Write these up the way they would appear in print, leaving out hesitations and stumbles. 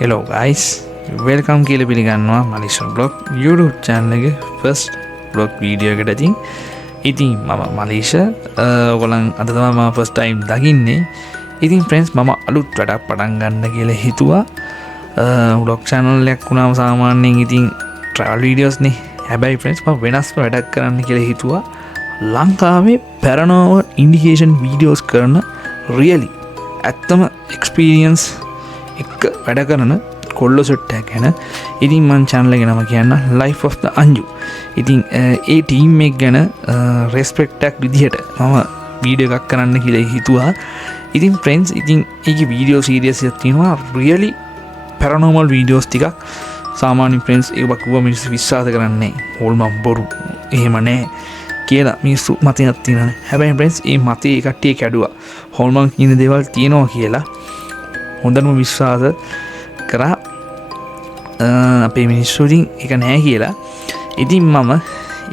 Hello guys, welcome කියලා පිළිගන්නවා මලීෂා blog YouTube channel එකේ first vlog video එකට. ඉතින් මම මලීෂා ඔයගොල්ලන් අද තමයි මම first time දකින්නේ. ඉතින් friends මම අලුත් වැඩක් පටන් ගන්න කියලා හිතුවා. vlog channel එකක් වුණාම සාමාන්‍යයෙන් ඉතින් travel videos නේ. හැබැයි friends මම වෙනස්ම වැඩක් කරන්න කියලා හිතුවා. ලංකාවේ paranormal indication videos කරන really ඇත්තම experience එක වැඩ කරන කොල්ලෝ සෙට් එකක් ගැන. ඉතින් මම channel එක නම කියන්න Life of the Anju. ඉතින් ඒ ටීම් එක ගැන respect එකක් විදිහට මම වීඩියෝ එකක් කරන්න කියලා හිතුවා. ඉතින් friends ඉතින් ඒකේ වීඩියෝ සීරීස් එකක් තියෙනවා really paranormal videos ටිකක්. සාමාන්‍ය friends ඒක බකුව මිනිස්සු විශ්වාස කරන්නේ හොල්මන් බොරු එහෙම නැහැ කියලා මිනිස්සු මතයක් තියෙනවා. හැබැයි friends මේ මතේ කට්ටිය කැඩුවා. හොල්මන් කියන දේවල් තියෙනවා කියලා හොඳටම විශ්වාස කරා අපේ මිනිස්සු. ඉතින් ඒක නැහැ කියලා. ඉතින් මම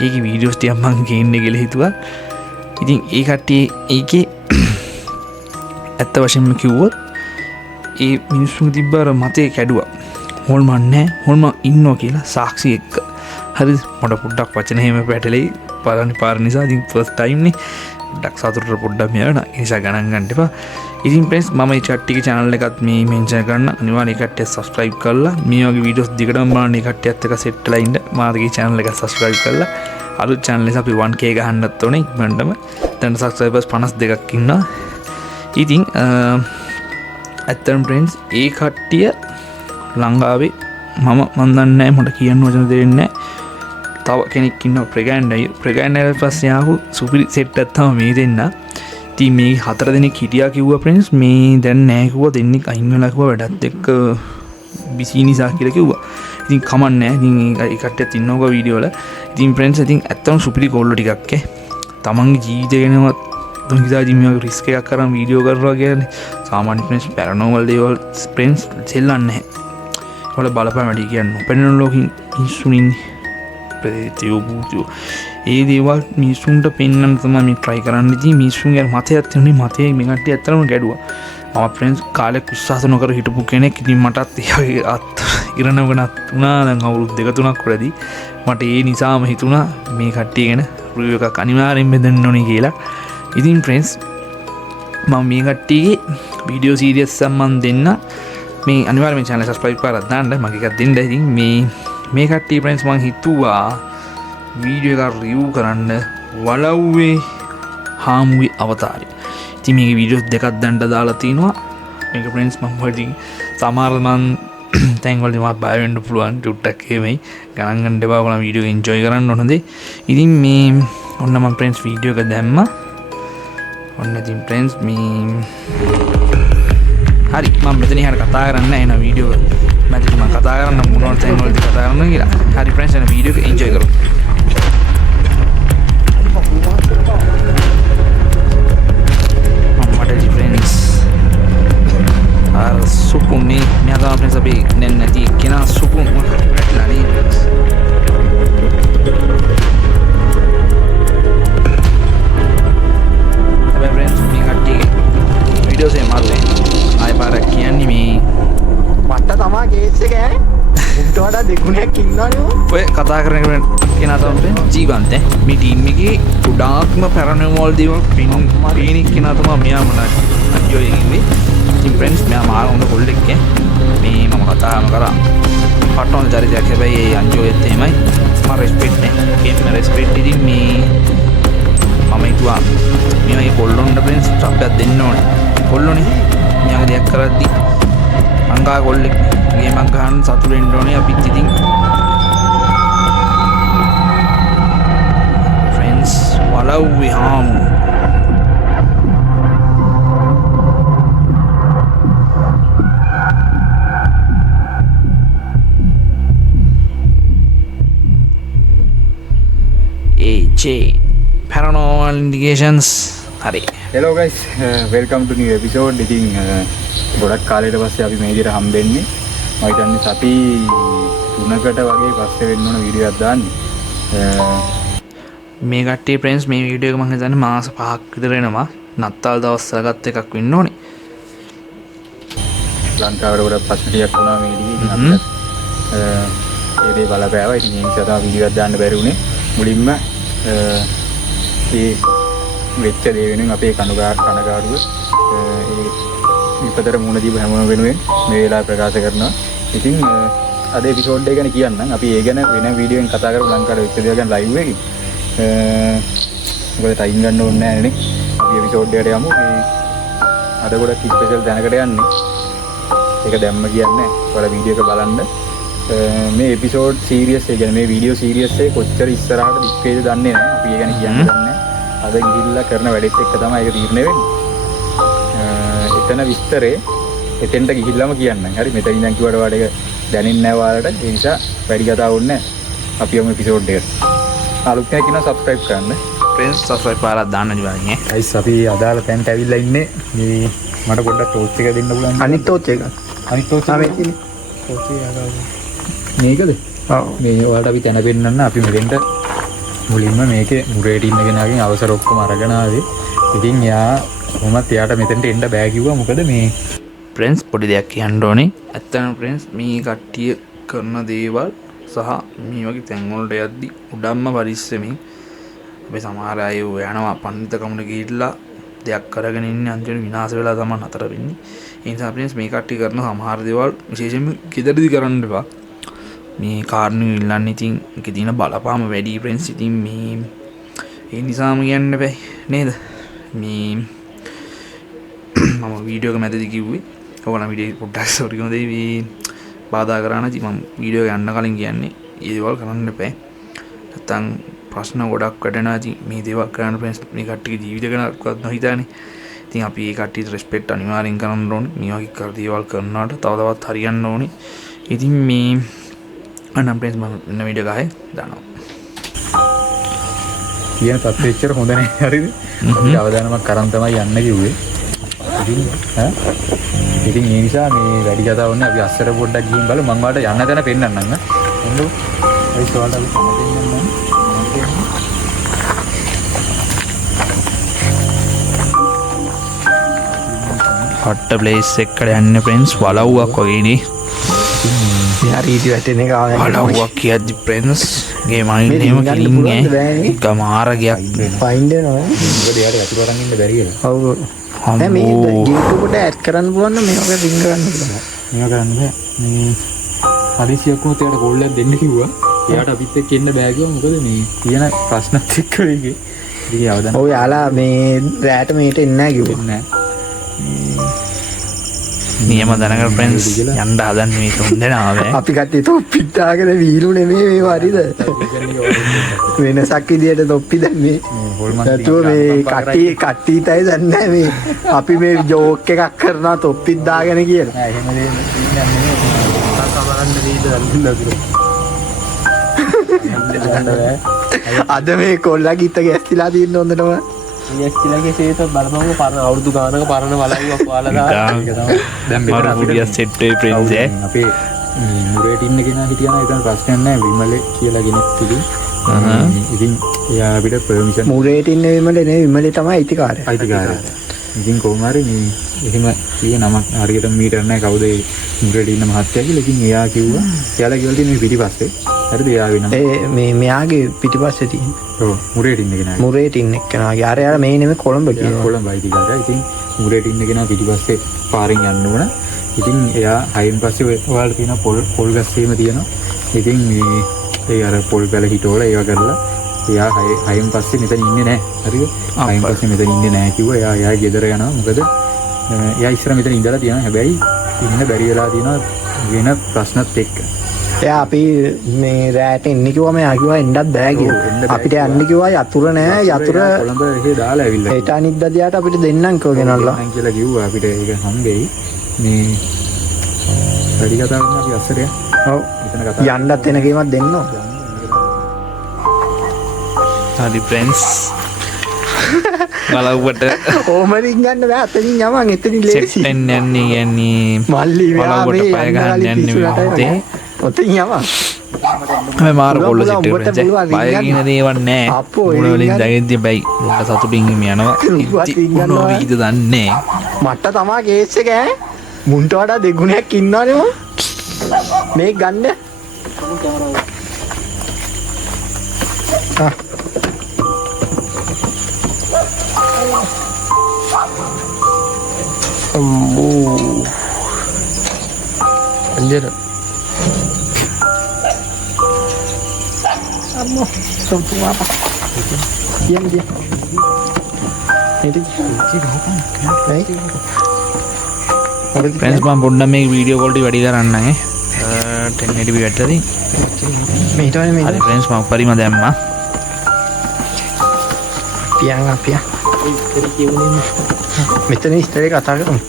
ඒකේ වීඩියෝස් ටිකක් මම ගේන්න කියලා හිතුවා. ඉතින් ඒ කට්ටිය ඒකේ ඇත්ත වශයෙන්ම කිව්වොත් ඒ මිනිස්සුන් තිබ්බර මතේ කැඩුවා. හොල්මන් නැහැ හොල්මන් ඉන්නවා කියලා සාක්ෂි එක්ක. හරි මට පොඩ්ඩක් වචන එහෙම පැටලෙයි පළවෙනි පාර නිසා. ඉතින් first time නේ ඩක් සතුටට පොඩ්ඩක් මෙයන නිසා ගණන් ගන්න එපා. ඉතින් friends මම මේ කට්ටියගේ channel එකත් මේ mention කරන්න අනිවාර්යයෙන් කට්ටිය subscribe කරලා මේ වගේ videos දිගටම බලන්න කට්ටියත් එක්ක set වෙලා ඉන්න මාගේ channel එක subscribe කරලා අලුත් channel එක අපි 1k ගහන්නත් ඕනේ ඉක්මනටම. දැන් subscribers 52ක් ඉන්නවා. ඉතින් ඇත්තටම friends ඒ කට්ටිය ලංකාවේ මම දන්නේ නැහැ මට කියන්න වචන දෙන්නේ නැහැ. තව කෙනෙක් ඉන්නවා ප්‍රගෑන්ඩයි පස්සේ ආපු සුපිරි සෙට් එකක් තමයි මේ දෙන්න. ඉතින් මේ 4 දෙනෙක් හිටියා කිව්වා friends මේ දැන් නැහැ කිව්වා දෙන්නෙක් අයින් වෙලා කිව්වා වැඩත් එක්ක බිසි නිසා කියලා කිව්වා. ඉතින් කමක් නැහැ. ඉතින් ඒ කට්ටියත් ඉන්නවක වීඩියෝ වල. ඉතින් friends ඉතින් ඇත්තම සුපිරි කොල්ලෝ ටිකක් තමන්ගේ ජීවිතය ගැනවත් තුන් හිතා ඉතින් මේ රිස්ක් එකක් කරන් වීඩියෝ කරනවා කියන්නේ සාමාන්‍ය friends paranormal දේවල් friends සෙල්ලන්නේ නැහැ. වල බලපෑම වැඩි කියන්නේ නොපෙනෙන ලෝකෙින් මිනිස්සුන් ඉන්නේ. ප්‍රේතයෝ භූතයෝ ඒ දේවල් මිනිස්සුන්ට පෙන්වන්න තමයි මේ try කරන්නේ. ඉතින් මිනිස්සුන්ගේ මතයක් තියෙනවා. මතේ මේ කට්ටිය ඇත්තටම ගැඩුවා. මම friends කාලෙක විශ්වාස නොකර හිටපු කෙනෙක්. ඉතින් මටත් ඒ අත් ඉරණවගනත් වුණා දැන් අවුරුදු 2-3ක් වලදී. මට ඒ නිසාම හිතුණා මේ කට්ටිය ගැන review එකක් අනිවාර්යෙන් බෙදන්න ඕනේ කියලා. ඉතින් friends මම මේ කට්ටියගේ වීඩියෝ සීරීස් සම්මන් දෙන්න මේ අනිවාර්යයෙන් මේ channel subscribe කරලා දාන්න මගේ එකක් දෙන්න. ඉතින් මේ කට්ටිය friends මං හිතුවා වීඩියෝ එකක් රිවිව් කරන්න වලව්වේ හාමුවේ අවතාරය. ඉතින් මේකේ වීඩියෝස් දෙකක් දැන් දාලා තිනවා. මේක friends මම වඩි සමහර මං තැන් වලදී මම බය වෙන්න පුළුවන් ටුට්ටක් එහෙමයි. ගණන් ගන්න එපා. ඔයාලා වීඩියෝ එන්ජොයි කරන්න ඕනද? ඉතින් මේ ඔන්න මම friends වීඩියෝ එක දැම්මා. ඔන්න ඉතින් friends මේ හරි මම මෙතන ඉහට කතා කරන්න එන වීඩියෝ එක මැදින් මම කතා කරන්න මොනවද තැන් වලදී කතා කරන්න කියලා. හරි friends එන වීඩියෝ එක එන්ජොයි කරමු. මමට friends ආ සුකුනේ මෙයා friends අපි නැති කෙනා සුකුන් වැටලා නේ. හැබැයි friends මේ කට්ටියගේ වීඩියෝස් එක මාරුනේ. ආයෙ පාරක් කියන්නේ මේ මට තමා කේස් එක ඈ උන්ට වඩා දෙගුණයක් ඉන්නවනේ. ඔය කතා කරන කෙනා තමයි ජීවන්ත. මේ ටීම් එකේ ගොඩාක්ම paranormal දේවල් පේන කෙනා තමයි මෙයා මට අන්ජෝයි ඉන්නේ. ඉතින් friends මෙයා මාර හොඳ කොල්ලෙක් මේ මම කතාම කරා. පටෝන් චරිතයක් හැබැයි ඒ අන්ජෝයත් එහෙමයි. මම රෙස්පෙක්ට් නේ. ඒකම රෙස්පෙක්ට් ඉතින් මේ මම හිතුවා මේ කොල්ලොන්ට friends සබ්යක් දෙන්න ඕනේ. කොල්ලෝනේ මෙයාගේ දෙයක් කරද්දි අංගා කොල්ලෙක් ගේමක් ගහන්න සතුටු වෙන්න ඕනේ අපිත්. ඉතින් friends වලව්වේ හාමු AJ paranormal indications. හරි hello guys, welcome to new episode. ඉතින් ගොඩක් කාලයකට පස්සේ අපි මේ විදිහට හම්බෙන්නේ. මම හිතන්නේ සති 3කට වගේ පස්සේ වෙන්න ඕන වීඩියෝ එකක් දාන්නේ. මේ කට්ටිය friends මේ වීඩියෝ එක මම හිතන්නේ මාස 5ක් විතර වෙනවා. නත්තල් දවස් වල ගත්ත එකක් වෙන්න ඕනේ. ලංකාවට ගොඩක් ප්‍රශ්න ටිකක් වුණා මේ ඉතින් ඒ දේ බලපෑවා. ඉතින් ඒ නිසා තමයි වීඩියෝ එකක් දාන්න බැරි වුණේ. මුලින්ම ඒ වෙච්ච දේ වෙනුවෙන් අපේ කනගාටුව ඒ විපතට මුහුණ දීපු හැමෝම වෙනුවෙන් මේ වෙලාව ප්‍රකාශ කරනවා. ඉතින් අද එපිසෝඩ් එක ගැන කියන්නම්. අපි ඒ ගැන වෙන වීඩියෝ එකෙන් කතා කරමු ලංකාවේ වෙච්ච දේ ගැන ලයිව් එකකින්. මොකද ටයිම් ගන්න ඕනේ නැහැ නේ. අපි එපිසෝඩ් එකට යමු. අද ගොඩක් ස්පෙෂල් දැනකට යන්නේ. ඒක දැම්ම කියන්නේ. ඔයාලා වීඩියෝ එක බලන්න. මේ එපිසෝඩ් සීරියස් එක ගැන මේ වීඩියෝ සීරියස් එක කොච්චර ඉස්සරහට දික් වේද දන්නේ නැහැ. අපි ඒ ගැන කියන්නේ දන්නේ නැහැ. අද ගිහිල්ලා කරන වැඩෙත් එක්ක තමයි ඒක තීරණය වෙන්නේ. එතන විස්තරේ එතෙන්ට ගිහිල්ලාම කියන්නම්. හරි මෙතන ඉඳන් කිව්වට වඩා ඒක දැනෙන්නේ නැහැ ඔයාලට. ඒ නිසා වැඩි කතා ඕනේ නැහැ. අපි යමු එපිසෝඩ් එකට. අලුත් කෙනෙක් ඉන්නවා සබ්ස්ක්‍රයිබ් කරන්න. ෆ්‍රෙන්ඩ්ස් සබ්ස්ක්‍රයිබ් පාරක් දාන්න ඉවරනේ. ගයිස් අපි අදාළ තැනට ඇවිල්ලා ඉන්නේ. මේ මට පොඩ්ඩක් ටෝච් එක දෙන්න පුළුවන්. අනිත් ටෝච් එක. අනිත් ටෝච් එක මේකනේ. ටෝච් එක මේකද? ඔව්. මේ ඔයාලට අපි තැන පෙන්නන්න අපි මෙතෙන්ට මුලින්ම මේකේ මුරේට ඉන්න කෙනාගෙන් අවසර ඔක්කොම අරගෙන ආවේ. ඉතින් එයා කොහොමත් එයාට මෙතෙන්ට එන්න බෑ කිව්වා. මොකද මේ ෆ්‍රෙන්ඩ්ස් පොඩි දෙයක් කියන්න ඕනේ. ඇත්තටම ෆ්‍රෙන්ඩ්ස් මේ කට්ටිය කරන දේවල් සහ මේ වගේ තැන් වලට යද්දි උඩම්ම පරිස්සමින් අපි සමහර අය යනවා පඬිතුකමට ගිහිල්ලා දෙයක් කරගෙන ඉන්නේ අන්තිමට විනාශ වෙලා තමයි නතර වෙන්නේ. ඒ නිසා ෆ්‍රෙන්ඩ්ස් මේ කට්ටිය කරන සමහර දේවල් විශේෂයෙන්ම ගෙදරදී කරන්න එපා. මේ කාරණු ඉල්ලන්න ඉතින් ඒකේ තියෙන බලපාම වැඩි ෆ්‍රෙන්ඩ්ස්. ඉතින් මේ ඒ නිසාම කියන්න බෑ නේද? මේ මම වීඩියෝ එක මැදදී කිව්වේ ඔයාලා වීඩියෝ පොඩ්ඩක් සෝරි කොහොමද මේ බාධා කරාන ඉතින් මම වීඩියෝ එක යන්න කලින් කියන්නේ මේ දේවල් කරන්න එපා. නැත්තම් ප්‍රශ්න ගොඩක් වැඩෙනවා. ඉතින් මේ දේවල් කරන්න ෆ්‍රෙන්ඩ්ස් මේ කට්ටියගේ ජීවිත ගැනවත් නොහිතානේ. ඉතින් අපි මේ කට්ටියට රෙස්පෙක්ට් අනිවාර්යෙන් කරන්න ඕනේ. මේ වගේ කර දේවල් කරනවාට තව තවත් හරියන්න ඕනේ. ඉතින් මේ අනම් ෆ්‍රෙන්ඩ්ස් මම ඉන්න වීඩියෝ ගහේ දානවා. කියන තත්ත්වෙ එච්චර හොඳ නැහැ හරිද? අපි අවදානමක් කරන් තමයි යන්න කිව්වේ. ඉතින් ඒ නිසා මේ වැඩි කතා වුණේ අපි අස්සර පොඩ්ඩක් ගිහින් බලමු. මම ඔයාලට යන්න තැන පෙන්නන්නම්. එන්නකො. ඒ සෝල්ට අපි සමතෙන්නම්. හොට් ප්ලේස් එකට යන්න ෆ්‍රෙන්ඩ්ස් වලව්වක් වගේනේ. යාරීටි වැටෙන එක ආවයි. වලව්වක් කියද්දි ෆ්‍රෙන්ඩ්ස් ගේ මයින් එහෙම කිලින් ඈ ගමාරගයක් ෆයින්ඩ් වෙනවා. මොකද එයාට යතුරු අරන් ඉන්න බැරි කියලා. ඔව්. මේ YouTube කොට ඇඩ් කරන්න පුළුවන් නම් මේක රින් කරන්න පුළුවන්. මේක කරන්න බෑ. මේ හදිසියක් වුණොත් එයාට කෝල් එකක් දෙන්න කිව්වා. එයාට අපිත් එක්ක එන්න බෑ කිව්වා. මොකද මේ තියෙන ප්‍රශ්නත් එක්ක මේකේ. ඉතින් අවදාන. ඔව් යාලා මේ රැට මේට එන්නේ නැහැ කිව්වා. නෑ. නියම දැනගන්න ෆ්‍රෙන්ඩ්ස් යන්න හදන්නේ මේ තුන් දෙනා වේ. අපි කට්ටිය තොප්පිත් දාගෙන වීලු නෙමෙයි මේ හරිද? වෙනසක් විදියට තොප්පි දැම්මේ. නැතුව මේ කට්ටියටයි දන්නේ නැහැ මේ අපි මේ ජෝක් එකක් කරනවා තොප්පිත් දාගෙන කියලා. නෑ එහෙම දෙන්නේ නෙමෙයි. අද මේ කොල්ලා ගිත්ත ගැස්තිලා තියෙන හොඳටම. ඊයස්තිලගේ සේත බලපංග පරණ අවුරුදු ගානක පරණ වලයිවක් පාලා දාලා දැන් මෙතන අපිට සෙට් වෙයි ෆ්‍රෙන්ඩ්ස් ඈ. අපේ මුරේට ඉන්න කෙනා හිටියා නම් ඒකන ප්‍රශ්නයක් නැහැ. විමල කියලා කෙනෙක් ඉතින් ඉතින් එයා අපිට පර්මිෂන් මුරේට ඉන්න විමල නේ විමලේ තමයි අයිතිකාරය. ඉතින් කොහොම හරි මේ එහෙම කීයේ නමක් හරියට මීටර් නැහැ කවුද ඒ මුරේට ඉන්න මහත්තයා කියලා. ඉතින් එයා කිව්වා එයාලා කියලා තියෙන පිටිපස්සේ හරිද එයා වෙනම මේ මෙයාගේ පිටිපස්සේ තියෙන. ඔව් මුරේට ඉන්න කෙනා. මුරේට ඉන්න කෙනාගේ අර යාලා මේ නෙමෙයි කොළඹ කියන. කොළඹයි ටිකක්. ඉතින් මුරේට ඉන්න කෙනා පිටිපස්සේ පාරෙන් යන්න ඕන. ඉතින් එයා හයින් පස්සේ ඔයාලට තියෙන පොල් ගස්සේම තියෙනවා. ඉතින් මේ ඒ අර පොල් පැල හිටවල ඒවා කරලා එයා හයින් පස්සේ මෙතන ඉන්නේ නැහැ. හරිද? හයින් පස්සේ මෙතන ඉන්නේ නැහැ කිව්වා. එයා ගෙදර යනවා. මොකද එයා ඉස්සර මෙතන ඉඳලා තියෙනවා. හැබැයි ඉන්න බැරි වෙලා තියෙනවා වෙන ප්‍රශ්නත් එක්ක. එයා අපි මේ රැට එන්න කිව්වම එයා කිව්වා එන්නත් බෑ කියලා. අපිට යන්න කිව්වා යතුරු නෑ. යතුරු කොළඹ එහෙ දාලා ඇවිල්ලා. ඒට අනිද්දා දිහාට අපිට දෙන්නම් කියනල්ලා. මම කියලා කිව්වා අපිට ඒක හම්බෙයි. මේ වැඩි කතා කරන අපි අස්සරේ. ඔව්. යන්නත් එන කීමක් දෙන්න ඕන. හරි ෆ්‍රෙන්ඩ්ස් බලව්වට ඕමරින් ගන්න බෑ. අතනින් යමන් එතනින් ලේසි. සෙට් යන්නේ කියන්නේ මල්ලි බලව්වට පය ගහන්න යන්නේ මේ ඔතෙන් යමන්. මේ මාර පොල්ල සිට ෆ්‍රෙන්ඩ්ස් බය කියන දේවල් නෑ. මුල වලින් දැගෙද්දි බයි. මොකද සතුටින් යනවා. මොනවා වීද දන්නේ. මට තමා කේස් එක ඈ. මුන්ට වඩා දෙගුණයක් ඉන්නවනේ මම. මේක ගන්න. අම්මෝ අන්ජර අම්මෝ සම්පූර්ණ අප. යම් ගිය. फ्रेंड्स මම පොඩ්ඩක් මේ වීඩියෝ කෝල් ටික වැඩි කරන්න ඈ 1080p වැට්ටදී මේ හිටවනේ මේ හරි ෆ්‍රෙන්ඩ්ස් මම උපරිම දැම්මා පියන් මෙතන ඉස්තරේ කතා කරමු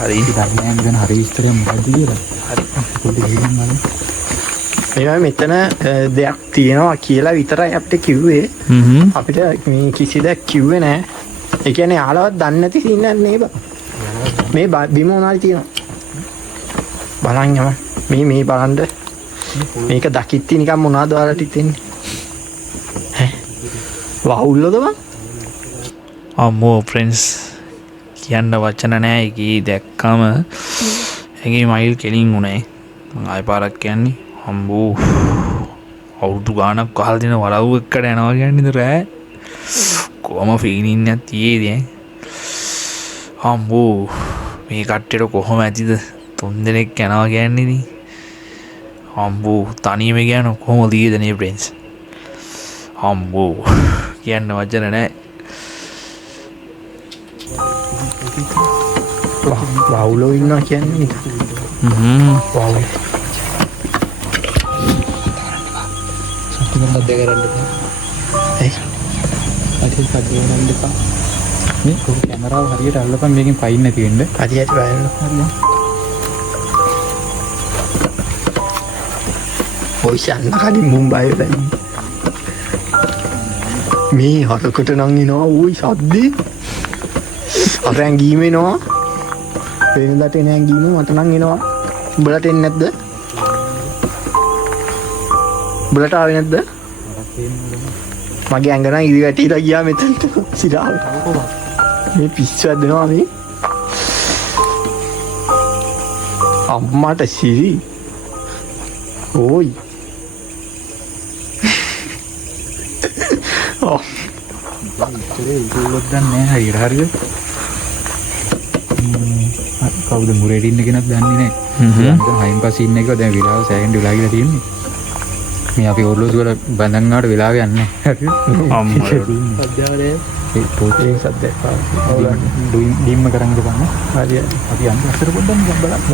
හරි ධර්මයන් ගැන හරි විස්තරයක් මොකද්ද කියලා හරි පොඩ්ඩක් ගිහින් බලන්න. මේවා මෙතන දෙයක් තියෙනවා කියලා විතරයි අපිට කිව්වේ අපිට මේ කිසි දෙයක් කිව්වේ නැහැ ඒ කියන්නේ ආලවත් දන්නේ නැති සීන් එකක් නේ බා මේ බිම උනාලි තියෙනවා බලන්න මේ බලන්න මේක දකිත්ති නිකන් මොනවද ඔයාලට හිතෙන්නේ ඈ වහුල්ලද බං අම්මෝ ෆ්‍රෙන්ඩ්ස් කියන්න වචන නැහැ ඒකී දැක්කම ඒකේ මයිල් කෙලින් උනේ මම ආයෙ පාරක් කියන්නේ අම්බෝ අවුරුදු ගානක් කහලා දෙන වලව් එක්කට යනවා කියන්නේ රෑ කොහම ෆීලින් එකක් තියේදී අම්බෝ මේ කට්ටියට කොහොම ඇතිද 3 දෙනෙක් යනවා කියන්නේ ඉතින් අම්බෝ තනියම ගියන කොහොම දීද නේ ෆ්‍රෙන්ඩ්ස් අම්බෝ කියන්න වචන නැහැ වහුලෝ ඉන්නවා කියන්නේ වහුලෝ සත්‍ය කරන්න එපා. ඒ අද සත්‍ය කරන්න එපා. මේ කැමරාව හරියට අල්ලපන් මේකෙන් පයින් නැති වෙන්න. හරියට බලන්න හරිය. ඔය යන්න කලින් මුම්බායි වෙලා. මේ හරකට නම් එනවා ওই සද්දේ. අරන් ගීමේනවා. වෙනදාට එන ගීම මට නම් එනවා. උඹලට එන්නේ නැද්ද? උඹලට ආවේ නැද්ද? මගේ ඇඟ නම් ඉරි වැටිලා ගියා මෙතනට සිරාවට. මේ පිස්සුවක් දෙනවා මේ. අම්මට සිරි. ඕයි. ඔව්. ඉතින් දන්නේ නැහැ හරියට. කවුද මුරේට ඉන්න කෙනෙක් දන්නේ නැහැ. දැන් හයින් පස්සේ ඉන්න එක දැන් විලාව සෑහෙන වෙලා ගිහලා තියෙන්නේ. මේ අපි ඔර්ලෝසු වල බඳන් ආවට වෙලාව යන්නේ නැහැ. අම්මා අධ්‍යාපනයේ ඒ පොතේ සද්දයක් ආවා. ඩීම් කරන් ගන්න. හරිය. අපි යන්න අතර පොඩ්ඩක් බලන්න.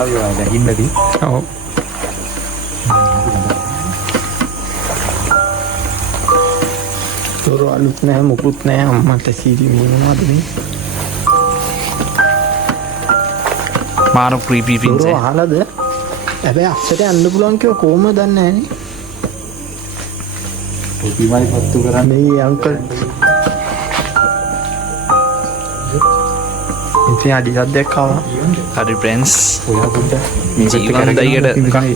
ආවා දැන් ඉන්නදී. ඔව්. තොර අලුත් නැහැ මොකුත් නැහැ අම්මට සීරි මේ මොනවද මේ මාරු ක්‍රීපි ෆින්ස් තොර අහලාද හැබැයි අස්සට යන්න පුළුවන් කියලා කොහොමද දන්නේ නැහැ පොඩිමයි පත්තු කරන්නේ නේ මේ අංකල් ඉතින් අඩි සද්දයක් ආවා හරි ෆ්‍රෙන්ඩ්ස් ඔයා පොඩ්ඩක් ජීවන් දයියට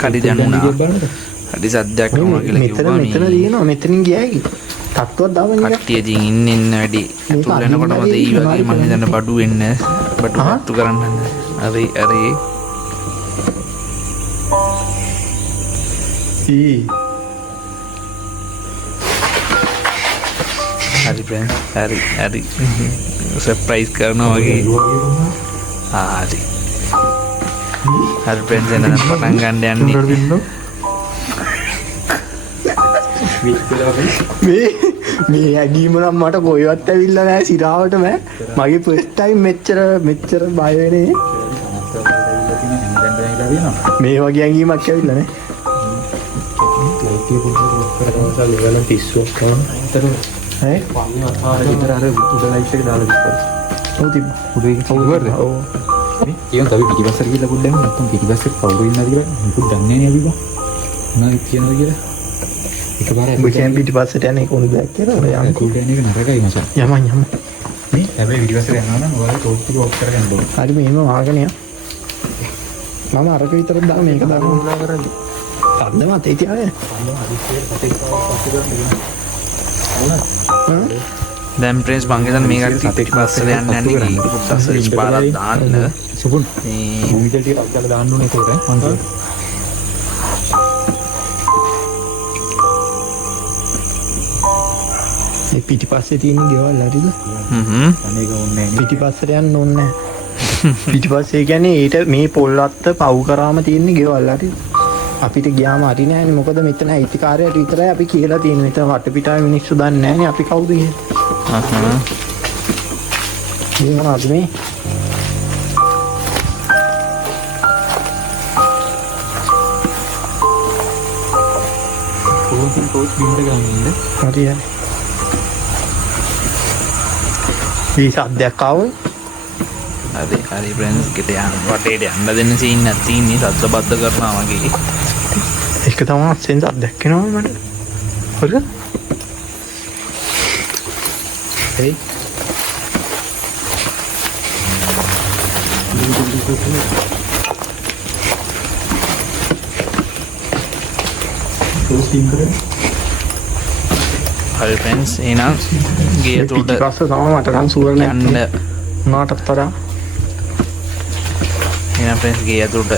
කඩි දැනුණා හරි සද්දයක් වුණා කියලා මෙතන කිව්වා මෙතන දිනනවා මෙතනින් ගියයි තත්ත්වයක් දාගෙන ඉන්න කට්ටිය ඉතින් ඉන්න වැඩි අතුල් වෙනකොටම දෙයි වගේ මම හිතන්නේ බඩු වෙන්න බඩු පත්තු කරන්න අරේ හරි ෆ්‍රෙන්ඩ්ස් හරි සර්ප්‍රයිස් කරනවා වගේ හරි ෆ්‍රෙන්ඩ්ස් එන්න පටන් ගන්න යන්නේ මේ ඇගීම නම් මට කොයිවත් ඇවිල්ලා නැහැ සිරාවටම මගේ ෆස්ට් ටයිම් මෙච්චර බය වෙන්නේ මේ වගේ ඇඟීමක් ඇවිල්ලා නේ ඈ විතර අර උඩ ලයිට් එක දාලා ඉස්සර. ඔව් තිබ්බා උඩ එක කවුරුද? ඔව්. කියන් තව පිටිපස්සට ගිහලා පොඩ්ඩක් නැත්තම් පිටිපස්සට කවුරු ඉන්නවද කියලා මොකද දන්නේ නැහැ අපි බා. මොනවද කියනවද කියලා. එකපාරට ඔබ කියන්නේ පිටිපස්සට යන්නේ කොහොමද කියලා ඔය යන්න කූ කියන්නේ නරකයි මචං. යමන් මේ හැබැයි පිටිපස්සට යනවා නම් ඔයාලා ටෝප් ටික ඔෆ් කරගන්න ඕනේ. හරි මෙහෙම වාගෙන යන්න මම අරක විතරක් දාලා මේක දානවා කරන්නේ අන්න මතේ තියාගෙන දැන් ප්‍රේස් මං හිතන්නේ මේ කට්ටිය පිටිපස්සට යන්න යන්නේ කී පුත්තස් ඉස්පාරක් දාන්න සුපුන් මේ භූමිතල ටික අත්දලා දාන්න ඕනේ ඒකට මං කියනවා. මේ පිටිපස්සේ තියෙන ගෙවල් හරිද? අනේක ඕනේ නැහැ පිටිපස්සට යන්න ඕනේ නැහැ. පිටිපස්සේ කියන්නේ ඊට මේ පොල්වත්ත පව් කරාම තියෙන ගෙවල් හරිද? අපිට ගියාම හරි නෑනේ මොකද මෙතන අයිතිකාරයට විතරයි අපි කියලා තියෙන්නේ. මෙතන වටපිටාවේ මිනිස්සු දන්නේ නෑනේ අපි කවුද කියලා. මේ මොනවද මේ? පොත් බින්ද ගන්නේ. හරි හරි. මේ සද්දයක් ආවොත් හරි ප්‍රේස් ගෙට යන්න වටේට යන්න දෙන්න සීන් නැත් තියෙන්නේ සද්දබද්ද කරනවා වගේ. ඒක තමයි සෙන්ස් සද්දයක් එනවා මට. හරිද? හේ හරි ප්‍රේස් එහෙනම් ගේ තුඩ පිටිපස්ස තමයි මට නම් සුවර් යන්න නෑ. උනාටත් වඩා එහෙනම් ප්‍රේස් ගේ ඇතුළට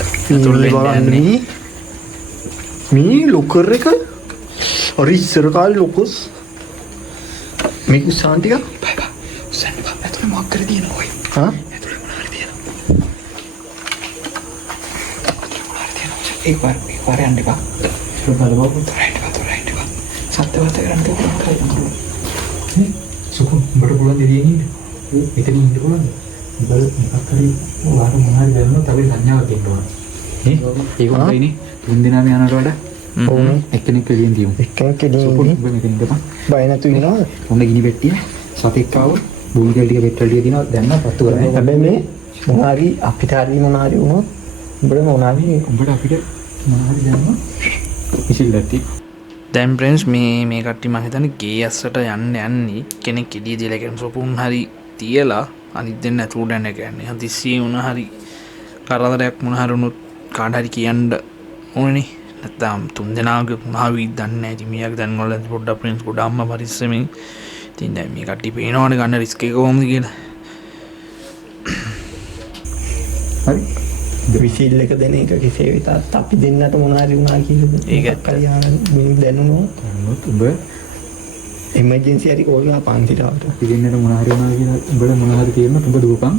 යන්නේ මේ ලොකර් එක අර ඉස්සර කාලේ ලොකස් මේක උස්සන් ටික බයි බයි උස්සන්න බා ඇතුලේ මොකක් කර දිනන ඔය හා ඇතුලේ මොනවා හරි තියෙනවා එකවර යන්න බා බලමු රයිට් බා සත්‍යවත් කරන්න තියෙනවා සුකුන් බඩ පුළුවන් දෙන්නේ නේද? මෙතන ඉන්න පුළුවන්. බල මොකක් හරි වාර මොනවාරි දැම්මොත් අපි සංඥාවක් දෙන්න ඕන. ඒක හොඳයිනේ. තුන් දිනම යනකොට වඩා ඕනේ එක්කෙනෙක් එළියෙන් තියමු. එක්කෙනෙක් එළියෙන් සුකුන් ඔබ මෙතන ඉඳපන්. බය නැතු ඉන්නවද? ඔන්න ගිනි පෙට්ටිය සතෙක් ආව බුල්ගල් ටික පෙට්‍රල් ටික දිනවා දැම්ම පත්තු කරන්නේ. හැබැයි මේ මොනාරි අපිට හරි මොනාරි වුණොත් උඹට මොනාරි උඹට අපිට මොනවාරි දැම්ම ඉසිල්ලටි. දැන් ප්‍රේස් මේ කට්ටිය මම හිතන්නේ ගේ ඇස්සට යන්නේ කෙනෙක් එළිය දිලා කියන සොපුන් හරි තියලා අනිත් දෙන්න ඇතුළට යන්න කියන්නේ. හදිස්සියේ වුණ හරි කරදරයක් මොන හරි වුණොත් කාට හරි කියන්න ඕනේ. නැත්නම් තුන් දෙනාගේ මොනවාවි දන්නේ නැහැ. ඉතින් මේක දැන් වල පොඩ්ඩක් ප්‍රේස් පොඩ්ඩ අම්මා පරිස්සමෙන්. ඉතින් දැන් මේ කට්ටිය පේනවනේ ගන්න රිස්ක් එක කොහොමද කියලා. හරි. විසිල් එක දෙන එක කෙසේ වෙතත් අපි දෙන්නට මොනාරි වුණා කියලා ඒක කලියාන මේ දැනුණොත් ඔබ එමර්ජන්සි හරි කෝල් ගා පන්තිට ආවට ඉතින්කට මොනවාරි වුණා කියලා උඹට මොනවාරි තියෙනවා උඹ දුවපන්.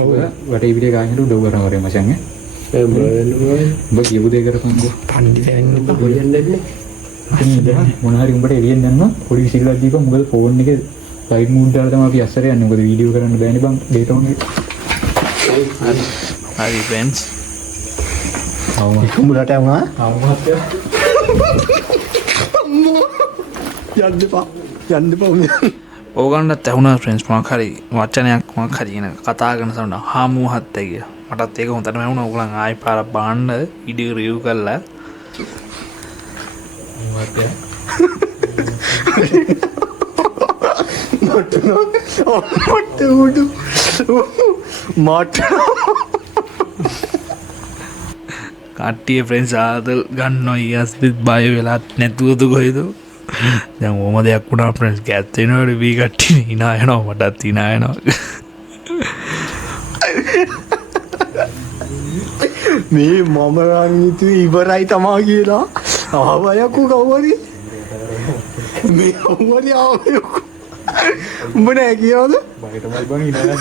ඔබ වටේ පිටේ ගානට උදව් කරනවා වරේ මචං ඈ. උඹ කියපු දේ කරපන්කෝ. පන්ති වෙන්න බොලියන් දෙන්නේ. මොනවාරි උඹට එළියෙන් දැම්මා පොඩි විසිල්ලක් දීපන්. මොකද ෆෝන් එකේ ලයිට් මූඩ් දාලා තමයි අපි අස්සර යන්නේ. මොකද වීඩියෝ කරන්න බෑනේ බං ඩේටා ඔන් එක. හරි ප්‍රේස් උඹලට වුණා අවමහත්ය යන්න එපා ඕගන්නත් ඇහුණා ප්‍රේස් මොකක් හරි වචනයක් මොකක් හරි කියන කතා කරන සමහර හාමුහත් කියලා මටත් ඒක හොඳටම ඇහුණා. ඕගලන් ආයි පාරක් බාන්න වීඩියෝ රිවිව් කරලා මට කට්ටිය ප්‍රේස් ආදල් ගන්නවා ඊයස්පිත් බය වෙලාත් නැතුවද කොහෙද දැන් ඕම දෙයක් වුණා ප්‍රේස් කැත් වෙනවනේ වී කට්ටිය hina යනවා මටත් hina යනවා. මේ මම රන්විතු ඉවරයි තමා කියලා ආවයකෝ කවුවරි මේ කවුවරි ආවයකෝ උඹ නෑ කියනවද බයටමයි බං ඉනවා.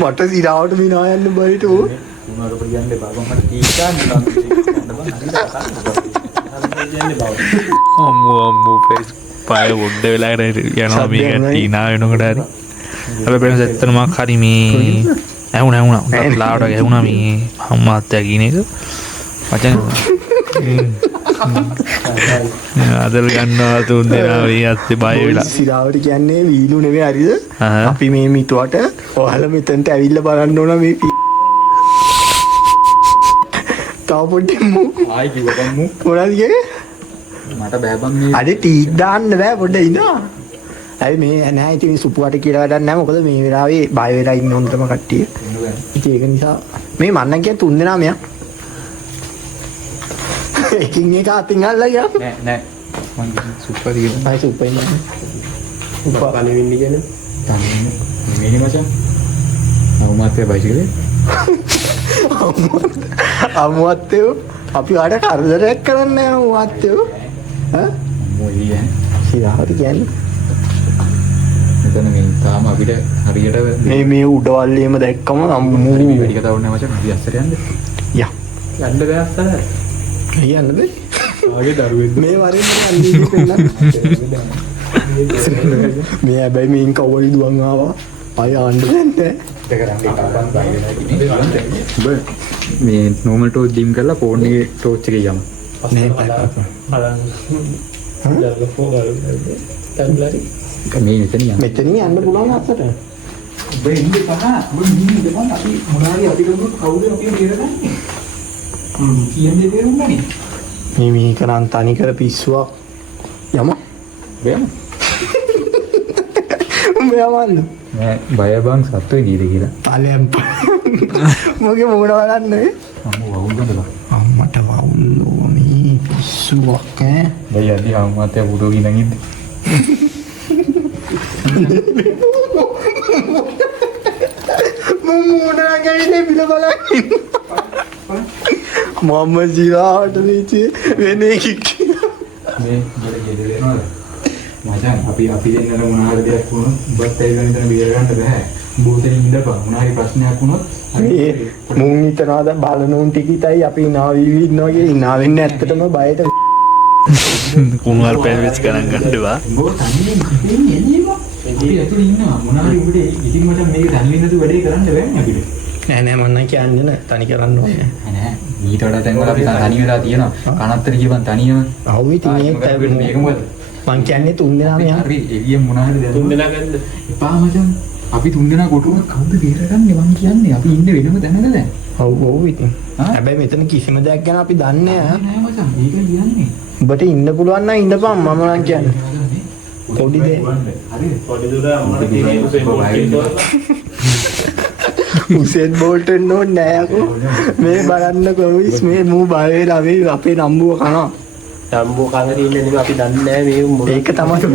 මට සිරාවට මිනා යන්න බයිට ඕ උනාට පියන්නේ බං මට කීකා නිකන් අම්මෝ ප්‍රේස් පාය වොඩ වෙලා යනවා මේ කට්ටිය hina වෙනකොට හරි. අපි ප්‍රේස් ඇත්තටම හරි මේ ඇහුණා ලාවට ඇහුණා මේ අම්මාත්යා කියන එක වචන අදල් ගන්නවා තුන් දෙනා මේ අස්සේ බය වෙලා සිරාවට කියන්නේ වීලු නෙවෙයි හරිද අපි මේ මිටුවට ඔයාලා මෙතනට ඇවිල්ලා බලන්න ඕන මේ තව පොඩ්ඩක් මු ආයි කිව්වපන් මු මොනවද කියන්නේ මට බෑ බං මේ අද ටීක් දාන්න බෑ පොඩ්ඩක් ඉන්නවා ඇයි මේ නෑ ඉතින් සුපුවට කියලා වැඩක් නෑ මොකද මේ වෙලාවේ බය වෙලා ඉන්න හොඳටම කට්ටිය ඉතින් ඒක නිසා මේ මන්නම් කියන්නේ තුන් දෙනා මෙයා එකින් එක අතින් අල්ලලා නෑ මම සුප්පා දිගට ආයි සුප්පා ඉන්නේ. උපා පණවින්න කියන මේනි මචං අවුමාත්‍ය බයිසිකලේ අමුවත්තයෝ අපි අර කරදරයක් කරන්නේ අමුවත්තයෝ ඈ මොයි යන්නේ සිරාවට කියන්නේ මෙතන මේ තාම අපිට හරියට මේ උඩවල්ලේම දැක්කම අම්මෝ වැඩි කතාවක් නෑ මචං අපි අස්සර යන්න යා යන්න බෑ අස්සර කියන්න බෑ ආගේ දරුවෙක් මේ වරින් අල්ලී පෙන්නන්න මේ හැබැයි මේන් කවුරු දුවන් ආවා අය ආන්න දෙන්නේ මේ නෝමල් ටෝච් ඩිම් කරලා ෆෝන් එකේ ටෝච් එකේ යමු නේ මේ මෙතන යන්න මෙතනින් යන්න පුළුවන් අස්සට ඔබ ඉන්න පහ ඔබ නිදි ඉඳපන් අපි මොනාරි අධිකරුවෝ කවුද අපි බේරගන්නේ කියන්නේ තේරුම්නේ මේක නම් තනි කර පිස්සුවක් යම බෑම උඹ යමන්න නෑ බය බං සත්තු ඉදීද කියලා තාලයන් මොකේ මොකද බලන්නේ අම්මෝ වවුල් ගඳලා අම්මට වවුල්ලෝ මේ පිස්සුවක් ඈ බයි අදී අම්මාත් පුරෝ ගිනන් ඉන්නේ මුමුණා ගන්නේ බිල බලන්න මම ජීවාට වෙච්චි වෙන එකක් මේ ගිර වෙනවද මචං අපි දෙන්නට මොනාරි දෙයක් වුණොත් ඔබත් ඇවිල්ලා මෙතන බේර ගන්න බෑ බෝතලින් ඉඳපන් මොනාරි ප්‍රශ්නයක් වුණොත් මේ මුන් හිතනවාද බලනුන් ටිකිටයි අපි නාවි ඉන්නවා කියලා ඉන්නා වෙන්නේ ඇත්තටම බයට කුණුවල් පැල්විස් ගණන් ගන්නවා බෝ තනියෙන් ඉන්නේ එළියම අපි ඇතුලේ ඉන්නවා මොනාරි උඹට ඉතින් මචං මේක දැනෙන්නේ නැතුව වැඩේ කරන්න බෑනේ අපිට නෑ මම නම් කියන්නේ නෑ තනි කරන්න ඕනේ නෑ ඊට වඩා දැන් අපි තනි වෙලා තියෙනවා කනත්තර කියපන් තනියම ආව ඉතින් මේක මොකද මං කියන්නේ තුන් දෙනාම යන්න හරි එළිය මොනාරි දැන් තුන් දෙනා ගන්න එපා මචං අපි තුන් දෙනා කොටුවක් කවුද බේරගන්නේ මං කියන්නේ අපි ඉන්නේ වෙනම තැනක දැන් ඔව් ඉතින් හැබැයි මෙතන කිසිම දෙයක් ගැන අපි දන්නේ නෑ නෑ මචං මේක කියන්නේ ඔබට ඉන්න පුළුවන් නම් ඉන්නපන් මම නම් කියන්නේ පොඩි දේ හරිද පොඩි දුර අම්මට තියෙන උසෙන් බෝල්ට් එන්න ඕනේ නෑ අකෝ මේ බලන්න කොවිස් මේ මූ බය වෙලා අපේ නම්බුව කනවා සම්බෝ කන තියෙන නෙමෙයි අපි දන්නේ නැහැ මේ මොන ඒක තමයි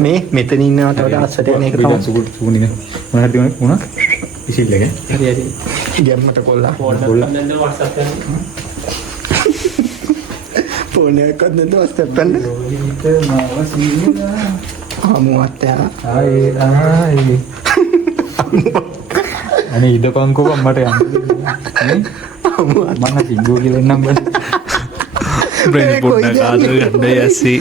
මේ මෙතන ඉන්නවට වඩා අස්සට යන එක තමයි සුගුණින මොනවද වුණා ඉසිල් එක හරි හරි ගැම්මට කොල්ලා ෆෝන් නම්බර් WhatsApp කරන්න ෆෝන් එකක් නැද්ද WhatsApp ගන්න අමුවත් යා ආයේ අනේ ඉදපන්කෝ මට යන්න මම සිංගෝ කියලා නම් බල බ්‍රෙන් පොඩ්ඩක් ආදර ගන්න යසි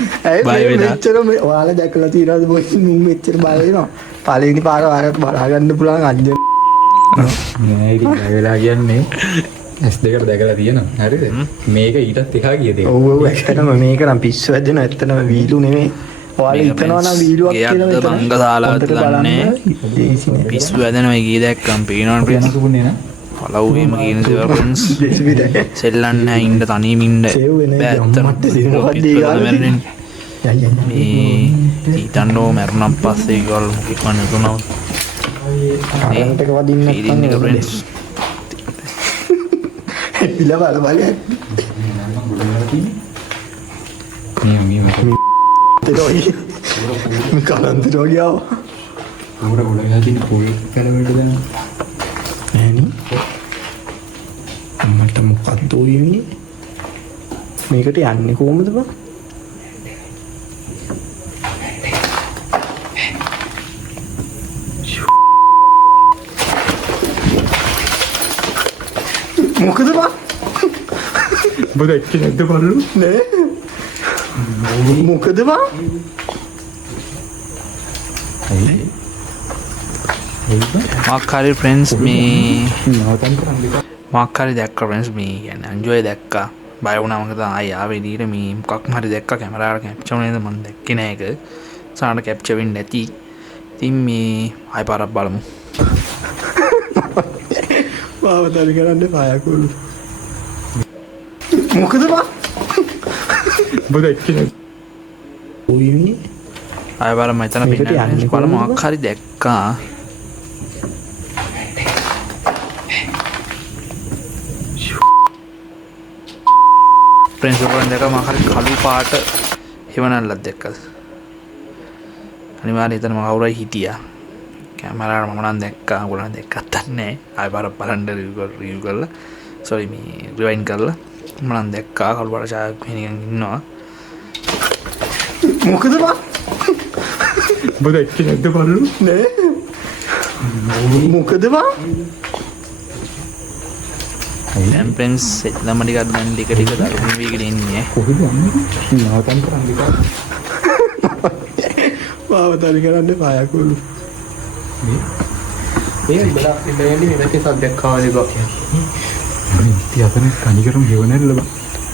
බය වෙලා මෙච්චර මේ ඔයාලා දැකලා තියෙනවද බොයි මුන් මෙච්චර බය වෙනවා පළවෙනි පාර ආරත් බලා ගන්න පුළුවන් අද නෑ ඉතින් බය වෙලා කියන්නේ S2 එකට දැකලා තියෙනවා හරිද මේක ඊටත් එකා ගිය දේ ඔව් ඇත්තටම මේක නම් පිස්සු වැදෙන ඇත්තටම වීලු නෙමෙයි ඔයාලා හිතනවා නම් වීලුවක් කියලා ගියත් මංගසාලාවත් දන්නේ පිස්සු වැදෙනවා ගිය දැක්කම් පේනවනේ ප්‍රින්ස් සුගුණේ නා පළවුවේම කියන දේවල් ප්‍රින්ස් සෙල්ලන්නේ නැහැ ඉන්න තනියම ඉන්න සේව් වෙන්නේ ඇත්තටම අම්මට දෙනවද ඊගාට? මේ ඊතන්නෝ මරුණන් පස්සේ ඒගොල්ලෝ මොකක් වන්නේ තුනව කරන්ට් එක වදින්න ෆීලින් එක ප්‍රින්ස් පිළ බල බල මේ තෙරෝයි මේ කරන්ට් රෝගියාව උඹට ගොඩක් යකින් පොල් කලවලට දෙනවා නෑනි අම්මට මොකක්ද වෙන්නේ මේකට යන්නේ කොහොමද බං මොකද බං ඔබ දැක්කේ නැද්ද බලු නෑ මොකද බං මාක්කාරි ෆ්‍රෙන්ඩ්ස් මේ නවතන් කරන්නේ මාක්කාරි දැක්ක ෆ්‍රෙන්ඩ්ස් මේ කියන්නේ අන්ජෝය දැක්කා බය වුණා මොකද ආයි ආවේ ඊට මේ මොකක් හරි දැක්කා කැමරාවට කැප්චර් වුණේද මම දැක්කේ නෑ ඒක සාහන කැප්චර් වෙන්නේ නැති ඉතින් මේ ආයි පාරක් බලමු මාව තනි කරන්න පායකුළු මොකද බං ඔබ දැක්කේ ඔයනේ ආයි බලමු එතන මේකට පින්න යන්නේ බලමු කොහොමද? මොකක් හරි දැක්කා ෆ්‍රෙන්ඩ්ස් ඔයගොල්ලෝ දැක්කා මොකක් හරි කළු පාට හිමනල්ලත් දැක්කද? අනිවාර්යයෙන් එතන කවුරුයි හිටියා. කැමරාවට මම නම් දැක්කා. ඔයගොල්ලෝ දැක්කත් නැහැ. ආයෙ බලන්න රිවිව් කරලා sorry මේ රිවයින්ඩ් කරලා මම නම් දැක්කා කළු පාට ඡායාවක් මෙහෙනින් ඉන්නවා. මොකද බා? ඔබ දැක්කේ නැද්ද බලන්න? නෑ. මොකද බා? දැන් ප්‍රෙන්ස් එතනම ටිකක් දැන් ටික දරුණු වීගෙන ඉන්නේ. කොහෙද යන්නේ? නවතන් කරන්නේ කා. පාවතල් කරන්න පායකුළු. මේ බලා ඉන්නේ මේකේ සද්දයක් ආවද ඉතින් අපේ කණිකරම ගෙවනල්ල බා.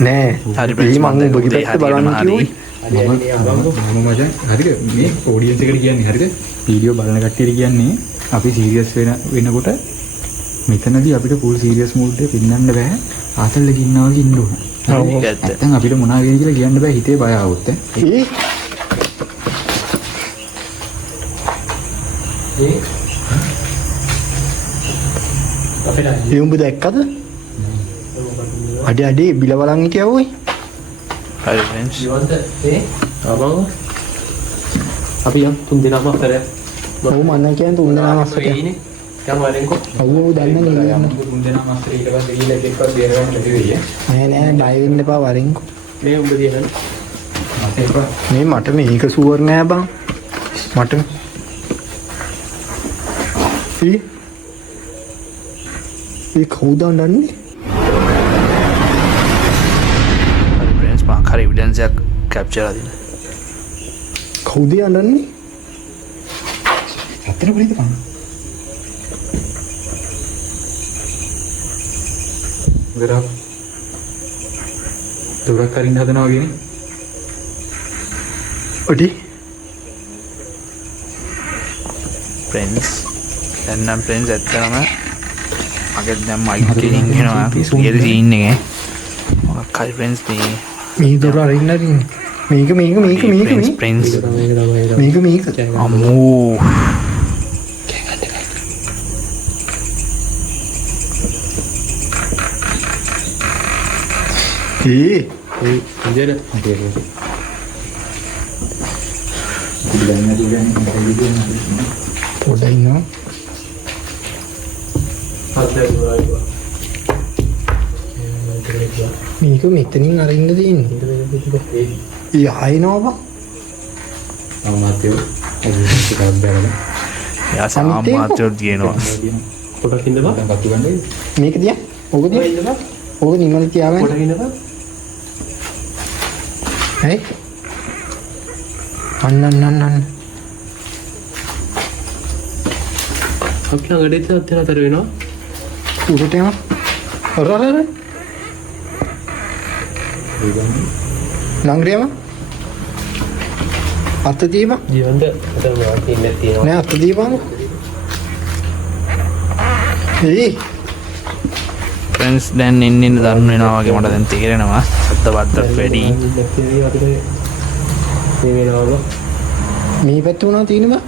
නෑ. හරි ප්‍රෙන්ස් මම ඔබගේ පැත්ත බලන්න කිව්වේ. මම මචං හරිද මේ ඔඩියන්ස් එකට කියන්නේ හරිද වීඩියෝ බලන කට්ටියට කියන්නේ අපි සීරියස් වෙනකොට මෙතනදී අපිට full serious mood එකේ පින්නන්න බෑ ආතල් එකේ ඉන්නවා වගේ ඉන්න ඕන. ඔව් ඇත්ත. නැත්නම් අපිට මොනවා වෙයි කියලා කියන්න බෑ හිතේ බය ආවොත් ඒ උඹ දැක්කද? අඩේ බිල බලන් හිටියා ඔයි. හරි ප්‍රෙන්ස්. ජීවන්ත ආවම අපි යම් 3 දිනක් අතර ඔව් මම කියන්නේ 3 දෙනා මස්සට. ඉන්නේ දැන් වරෙන්කෝ ඔව් දන්නේ නෑ. තුන් දෙනා මාස්ටර් ඊට පස්සේ ගිහලා එකෙක්වත් බේරගන්න බැරි වෙයි. නෑ බය වෙන්න එපා වරින්කෝ. මේ උඹ දිහන මේ මට මේක සුවර් නෑ බං. මට ඒ කවුද අඬන්නේ? හරි ප්‍රෙන්ස් මම හරි එවිඩන්ස් එකක් කැප්චර් කරලා දෙන්න. කවුද අඬන්නේ? අතර පුරිද කන්න. ගරා දුරක් කරින්න හදනවා වගේනේ. ඔඩි ප්‍රෙන්ස් දැන් නම් ප්‍රෙන්ස් ඇත්තම මගේ දැන් මයික් එකෙන් එනවා රියල් සීන් එකේ. මොකක් හරි ප්‍රෙන්ස් මේ දොර අරින්න මේක ප්‍රෙන්ස් මේක අම්මෝ ඉන්දියන පොඩ්ඩක් ඉන්නවා. මේක මෙතනින් අරින්න තියෙන්නේ. ඒ ආයෙනවා බං. අමාත්‍යෝ ඔබට බැලලා යා සාමාත්‍යෝ දිනනවා. පොඩක් ඉඳපන් දැන් කතු ගන්නේ මේක දිහා. ඕක දිහා. ඉඳපන් ඕක නිමල් තියාගන්න. පොඩක් ඉඳපන් හයි. අන්න අපි ළඟට ඉතින් අතර වෙනවා උඩට යමු. අර නංගරියම අත දීපන්. ජීවන්ත අතර මොකක්ද ඉන්නේ තියෙනවා නෑ අත දීපන්. ප්‍රෙන්ස් දැන් ඉන්න දන්න වෙනවා වගේ මට දැන් තේරෙනවා. සද්ද වද්දක් වැඩි. මේ වෙනවලු මේ පැත්ත උනා තියෙනවා.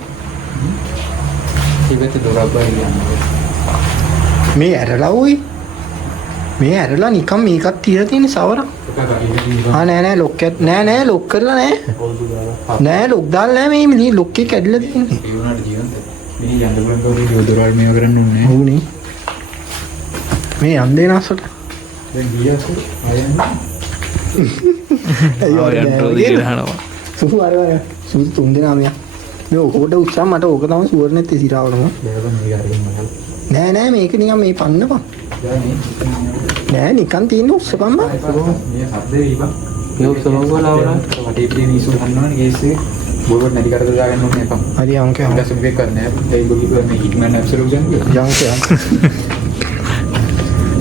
ඉබෙත් දොරක් බයි මේ ඇරලා උයි. මේ ඇරලා නිකන් මේකක් තියලා තියෙන සවරක්. නෑ ලොක්කයක් නෑ ලොක් කරලා නෑ ලොක් දාලා නෑ මේ ලොක් එක කැඩිලා තියෙන්නේ. ඒ වුණාට ජීවන්ත මිනි යන්න බලන් කවුරු දොරවල් මේව කරන්න ඕනේ. ඔව්නේ. මේ යන්නේ නැසට. දැන් ගියාසු ආයන්න. සුහු අර සුහු 3 දෙනා මෙයා. මේ ඔකට උත්සාහ මට ඕක තමයි සුවර් නැති සිරාවලම. නෑ මේක නිකන් මේ පන්නපන්. නෑ නිකන් තියෙන උස්සපන් බං. මේ සද්දේ ඉබා. මේ උත්සවවලවලා වටේ පිටින් ඉසු ගන්නවනේ ගේස්සේ බෝඩ් නැති කරලා දාගන්න ඕනේ නැපම්. හරි අංකේ. ඊට පස්සේ මේක කරන්නේ නැහැ. ඒ බොගි මේ හිට්මෑන් ඇබ්සලූෂන් එක. යංකේ.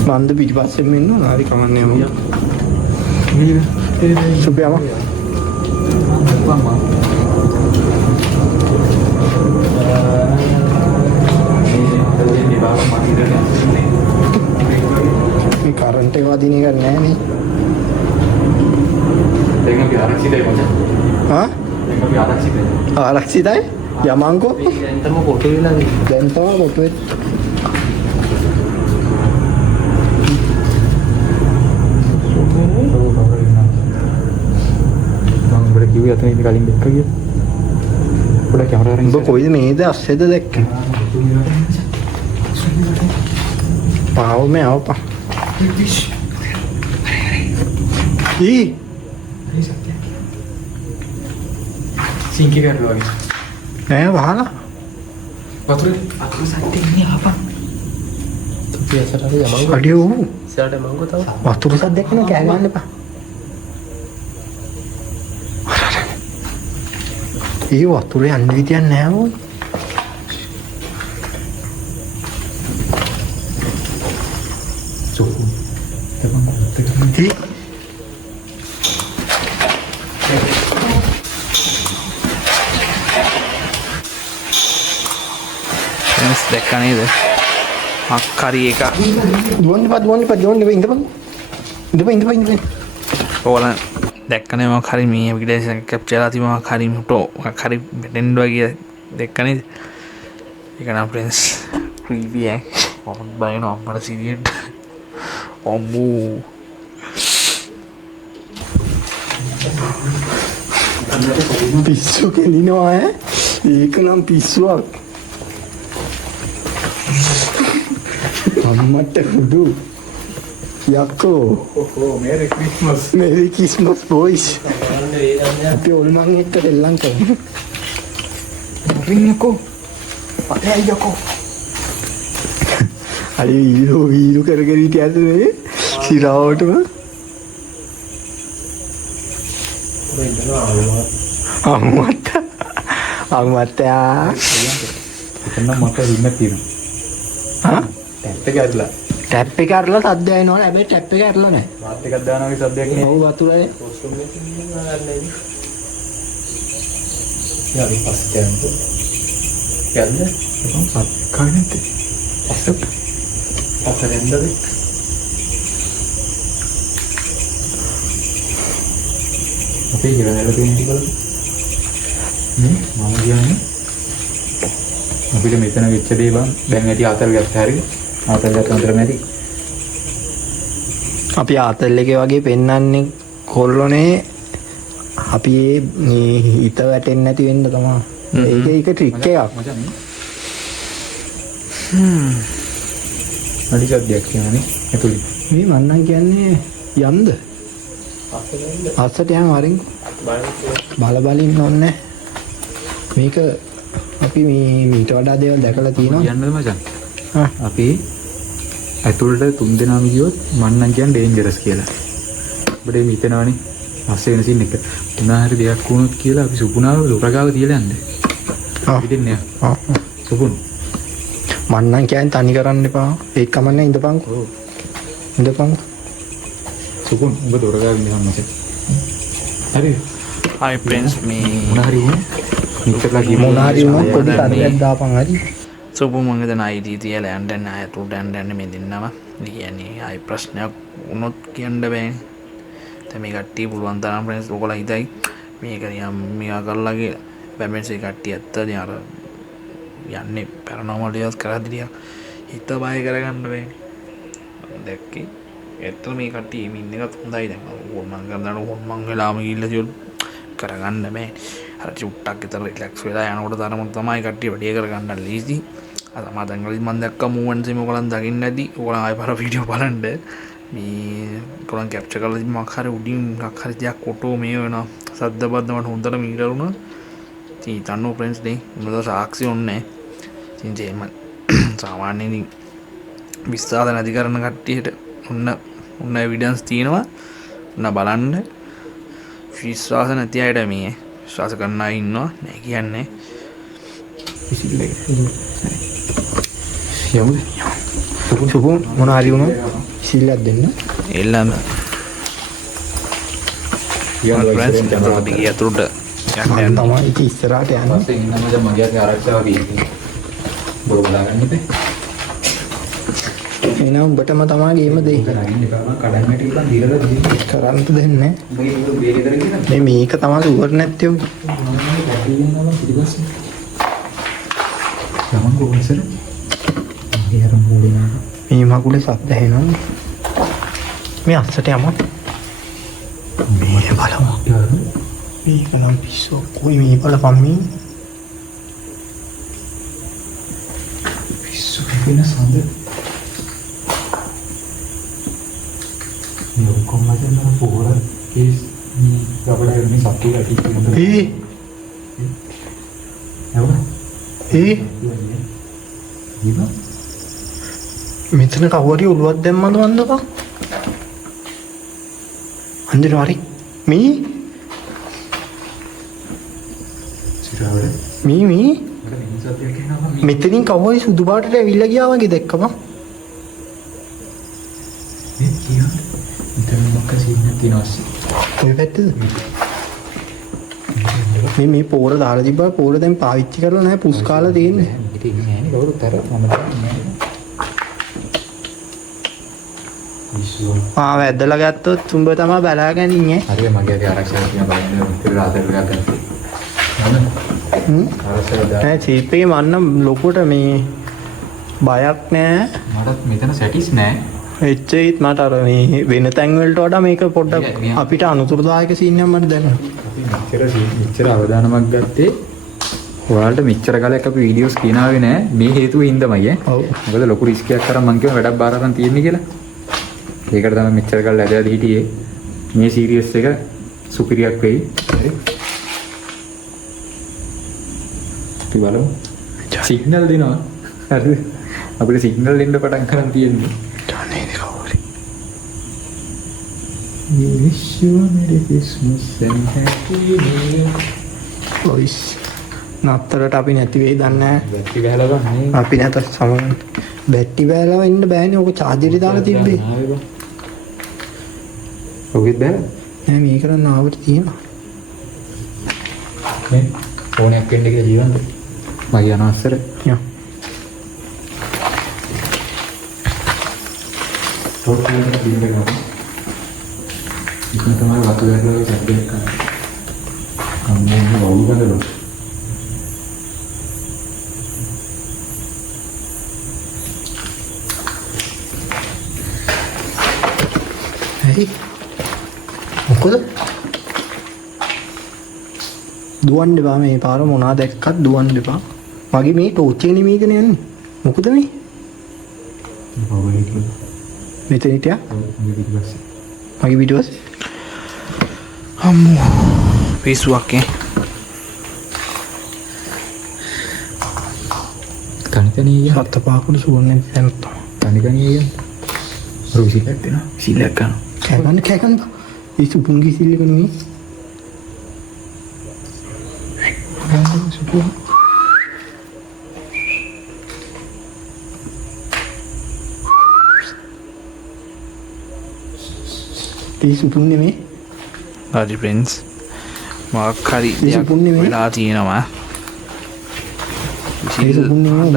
මන්ද පිටිපස්සෙන් මෙන්න ඕන. හරි කමන්නේ මොකද. සුපියම. මේ කරන්ට් එක වදින එක නෑ නේ. ඒක අපි ආරක්ෂිතයි මචං. හා? ඒක අපි ආරක්ෂිතයි. ආරක්ෂිතයි? යමංකෝ. දැන් තමයි කොට වෙලා තියෙන්නේ දැන් තමයි කොටුවේ. කිව්වේ අතන ඉඳ කලින් දැක්ක කියලා. පොඩක් කැමරා අරන් උඹ කොයිද මේද අස්සෙද දැක්ක? පාව මේ આવපා. ඊ සිංකි කරලා වගේ. නෑ වහලා. වතුරේ අතුරු සයිට් එකේ ආපන්. තුපි ඇසට හරි යමංගෝ. අඩිය ඌ ඉස්සරහට යමංගෝ තව. වතුර සද්දයක් එනවා කෑ ගන්න එපා. ඒ වතුරේ යන්න විදියක් නෑ ඕ. සෝකු. ඒ friends දැක්ක නේද අක්කරි එක දුවන්න ඉඳපන්. ඕලන් දැක්කනේ මොකක් හරි මේ වීඩියෝ එක කැප්චර් කරලා තිබුණා මොකක් හරි මුටෝ මොකක් හරි බෙටෙන්ඩ් වගේ දැක්ක නේද ඒක නම් friends creepy මොකක්ද බයින අම්මට සිරියට අම්මෝ පිස්සු කෙලිනවා ඈ. ඒක නම් පිස්සුවක්. අම්මට හුදු යක්කෝ. Merry Christmas. Merry Christmas boys. අපි ඔල්මන් එක්ක දෙල්ලන් කරමු. රින්නකෝ. අපේ අයියකෝ. අර වීරු කරගෙන හිටියද මේ සිරාවටම අම්මට එතන මට රින්න තියෙනවා. ටැප් එක ඇරලා. ටැප් එක අරලා සද්ද එනවා. හැබැයි ටැප් එක අරලා නැහැ. මාත් එකක් දානවා වගේ සද්දයක් නේ. ඔව් වතුරේ වොෂ්රූම් එකේ ඉන්නවා ගන්නයි. යාවි පස්සේ යන්න. යන්න. මම සත් කන්නේ. පස්සේ යන්නද? අපේ ජීවනවල තියෙන ටික බලන්න. මම කියන්නේ අපිට මෙතන වෙච්ච දේ බං දැන් ඇති ආතල් ගත්ත හරිය. ආතල් ගත්ත අතර නැති. අපි ආතල් එකේ වගේ පෙන්වන්නේ කොල්ලෝනේ අපි මේ හිත වැටෙන්නේ නැති වෙන්න තමයි. ඒක ට්‍රික් එකක්. මචං. අඩි සද්දයක් කියන්නේ එතුලි. මේ මන්නම් කියන්නේ යම්ද? අස්සට යන් වරින් බලමින් ඕනේ. මේක අපි මීට වඩා දේවල් දැකලා තියෙනවා. කියන්නද මචං? හා අපි ඇතුළට 3 දෙනාම ගියොත් මන්නම් කියන්නේ ඩේන්ජරස් කියලා. අපිට මේ හිතනවානේ පස්සේ වෙන සීන් එක. උනාහරි දෙයක් වුණොත් කියලා අපි සුපුනාව ලොරගාව තියලා යන්නේ. අපි දෙන්නේ. සුපුන්. මන්නම් කියන්නේ තනි කරන්න එපා. ඒක කමන්නේ ඉඳපන්කෝ. ඉඳපන්කෝ. සුපුන් ඔබ ලොරගාව ඉන්නවා මචං. හරි. hi friends මේ උනාහරි වුණේ. නිතරලා ගිහින් මොනාරි වුණොත් පොඩි කරදරයක් දාපන් හරි. සුපු මං හිතන ID තියලා යන්න ආය තුට යන්න මේ දෙන්නම කියන්නේ ආයි ප්‍රශ්නයක් වුණොත් කියන්න බෑනේ. දැන් මේ කට්ටිය පුළුවන් තරම් friends ඔයගොල්ලෝ හිතයි මේක නියම් මෙයා කරලා කියලා. බැමෙන්ස් ඒ කට්ටිය ඇත්තනේ අර යන්නේ පැරනෝමල් ඩියස් කරද්දී හිත බය කරගන්න බෑනේ. දැක්කේ ඇත්ත මේ කට්ටිය ඉන්න එකත් හොඳයි දැන් ඕමන් කරනකොට ඕමන් වෙලාම ගිහිල්ලා තියොත් කරගන්න බෑ. අර චුට්ටක් විතර රිලැක්ස් වෙලා යනකොට තරමට තමයි කට්ටිය වැඩේ කරගන්න ලීසි. අද මම දැන් කලින් මම දැක්ක මූවමන්ට්ස් එක ඔයගොල්ලන් දකින්න නැති. ඔයගොල්ලන් ආයෙ පාර වීඩියෝ බලන්න. මේ ඔයගොල්ලන් කැප්චර් කරලා ඉතින් මොකක් හරි උඩින් මොකක් හරි දෙයක් ෆොටෝ මේ වෙනවා. සද්ද බද්ද මට හොඳට මීටර වුණා. ඉතින් තන්නෝ ෆ්‍රෙන්ඩ්ස් නේ මොනවද සාක්ෂි ඔන්නේ. ඉතින් ජේමන් සාමාන්‍යයෙන් විශ්වාස නැති කරන කට්ටියට ඔන්න එවිඩන්ස් තියෙනවා. ඔන්න බලන්න. විශ්වාස නැති අයට මේ විශ්වාස කරන්න අය ඉන්නවා නෑ කියන්නේ. යමු. සුපුන් මොනාරි වුණොත් සිල්ලක් දෙන්න. එල්ලන්න friends යමු. දැන් අපි ගිය අතුරට යන්න තමයි ඒක ඉස්සරහට යනවා. පස්සේ ඉන්නම දැන් මගේ අතේ ආරක්ෂාව තියෙන්නේ. බොරු බලාගන්න ඉතින්. එහෙනම් උඹටම තමයි ගේම දෙයි. නගින්න එපා. කඩන්න ටිකක් දීලා දෙන්න. කරන්න දෙන්නේ. උඹගේ උඹ බේරේ කරගෙන මේ මේක තමයි සුවර් නැත්තේ උඹ. යමන් කොහොමසර? මගේ අර මූලිනා. මේ මගුලේ සද්ද ඇහෙනවා. මේ අස්සට යමු. මේ බලමු. මේක නම් පිස්සෝ කොයි මේ බලපන් මේ පිස්සු වෙන සඳ මේ ඔක්කොම මතන පොර කේස් ගබඩ වෙන්නේ සත්තු ගැටි කියනවා මෙතන කවුරු ඔළුවක් දැම්මද වන්දපා අන්දිර හරි මේ මේ මෙතනින් කවුරු සුදු පාටට ඇවිල්ලා ගියා වගේ දැක්කම ඔය පැත්තද මේ පෝර දාලා තිබ්බා පෝර දැන් පාවිච්චි කරලා නැහැ පුස් කාලා තියෙන්නේ ඉතින් නෑනේ කවුරුත් අර මම වැද්දලා ගත්තොත් උඹ තමයි බලාගෙන ඉන්නේ. හරිය මගේ ආරක්ෂා කියන බලන්නේ උත්තර ආදර ගත්තා. නෑ චීප් එකේ මන්නම් ලොකුට මේ බයක් නෑ. මට මෙතන සැටිස් නෑ. එච්චෙයිත් මට අර මේ වෙන තැන් වලට වඩා මේක පොඩ්ඩක් අපිට අනුතුරුදායක සීන් එකක් මට දැනෙනවා. අපි මෙච්චර අවදානමක් ගත්තේ ඔයාලට මෙච්චර කාලයක් අපි වීඩියෝස් කියනාවේ නෑ මේ හේතුව හින්දාමයි ඈ. ඔව්. මොකද ලොකු රිස්ක් එකක් කරන් මං කියව වැඩක් බාර ගන්න තියෙන්නේ කියලා. ඒකට තමයි මෙච්චර කාලෙ ඇදලා හිටියේ. මේ සීරියස් එක සුපිරියක් වෙයි. හරි. අපි බලමු. සිග්නල් දෙනවා. හරිද? අපිට සිග්නල් දෙන්න පටන් ගන්න තියෙන්නේ. ජානේ කවුරු? We wish you a Merry Christmas and Happy New Year. ඔයිස්. නතරට අපි නැති වෙයි දන්නේ නැහැ. බැටරි ගහලා ගන්නේ. අපි නැත සමග බැටරි බෑලා ඉන්න බෑනේ. ඔක චාර්ජරේ දාලා තිබ්බේ. ඔගෙත් බෑ. නෑ මේ කරන්න ආවට තියෙනවා. මේ ෆෝනයක් වෙන්න කියලා ජීවන්ත. මගේ අනවසර. යෝ. තෝරන්න බින්ද ගන්න. ඉතින් තමයි වතු වැටලා සැපයක් කරන්නේ. අම්මෝ වවු ගන්නලු. හරි. මොකද? දුවන්න එපා මේ පාර මොනවා දැක්කත් දුවන්න එපා. මගේ මේ ටෝච් එක නෙමෙයිකනේ යන්නේ. මොකද මේ? මෙතන හිටියා? මගේ පිටුවස්. අම්මෝ පිස්සුවක් ඈ. තනිතනිය සත්ත පාකුළු සුවන්නේ දැනුත්. තනිතනිය රුසිලක් දෙනවා. සිල්ලක් ගන්න. කෑගන්න. ඒ සුපුන්ගේ සිල් එක නෙමෙයි. සුපුන්. ඒ සුපුන් නෙමෙයි. හරි ෆ්‍රෙන්ඩ්ස් මොකක් හරි ඒ දෙයක් සුපුන් නෙමෙයි. වෙලා තියෙනවා. ඒ සුපුන් නෙමෙයි.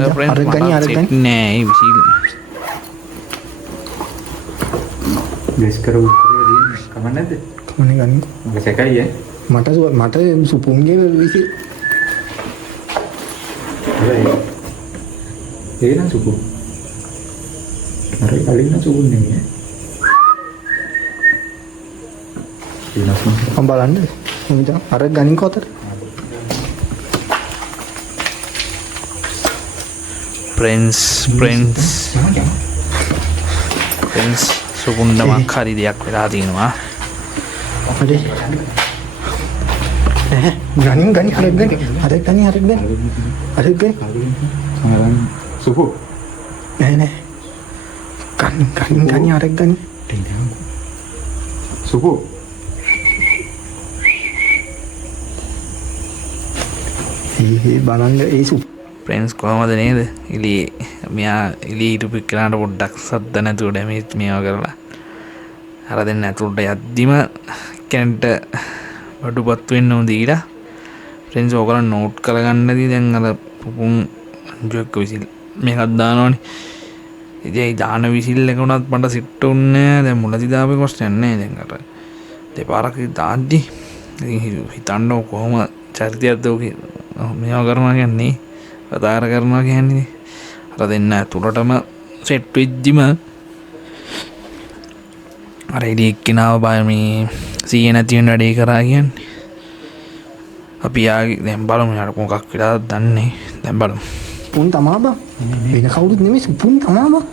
අරගනි. නෑ ඒ විසිල් ගස් කර උත්තරේ දෙන්නේ කමක් නැද්ද? කමනේ ගන්න. ඔබ සැකයි ඈ. මට සුපුන්ගේ විසිල් ඒ නම් සුපු. අර කලින් සුපුන් නෙමෙයි. මම බලන්න. මම අර ගණන් කොතර. ප්‍රින්ස් සුපුන්ඩමක් හරි දෙයක් වෙලා තියෙනවා. හරි. ගණන් අර ගණන්. සමහරන් සුපු. නෑ. ගණන් අර ගණන්. සුපු. ඒ බලන්න ඒ සුප් ප්‍රින්ස් කොහමද නේද? එළියේ මෙයා එළියේ හිටපු එක්කනට පොඩ්ඩක් සද්ද නැතුව ඩැමේජ් මේවා කරලා අර දෙන්න ඇතුළට යද්දිම කෙනෙක්ට බඩුපත් වෙන්න උන් දීලා ප්‍රින්ස් ඕකලා නෝට් කරගන්නදී දැන් අර පුපුන් අංජුවක් විසිල් මේකක් දානවනේ. ඉතින් ඒ දාන විසිල් එක උනත් මට සිට් උන්නේ දැන් මුලදී දාපේ කොස්ට් නැහැ දැන් අර දෙපාරක් දාද්දි ඉතින් හිතන්න කොහොම චරිතයක්ද ඔක මේවා කරනවා කියන්නේ කතාර කරනවා කියන්නේ අර දෙන්න ඇතුළටම සෙට් වෙද්දිම අර එළිය එක්කෙනාව බය මේ සීය නැති වෙන වැඩේ කරා කියන්නේ අපි යාගේ දැන් බලමු යාට මොකක් වෙලාද දන්නේ දැන් බලමු පුන් තමා බං වෙන කවුරුත් නෙමෙයි සුපුන් තමා බං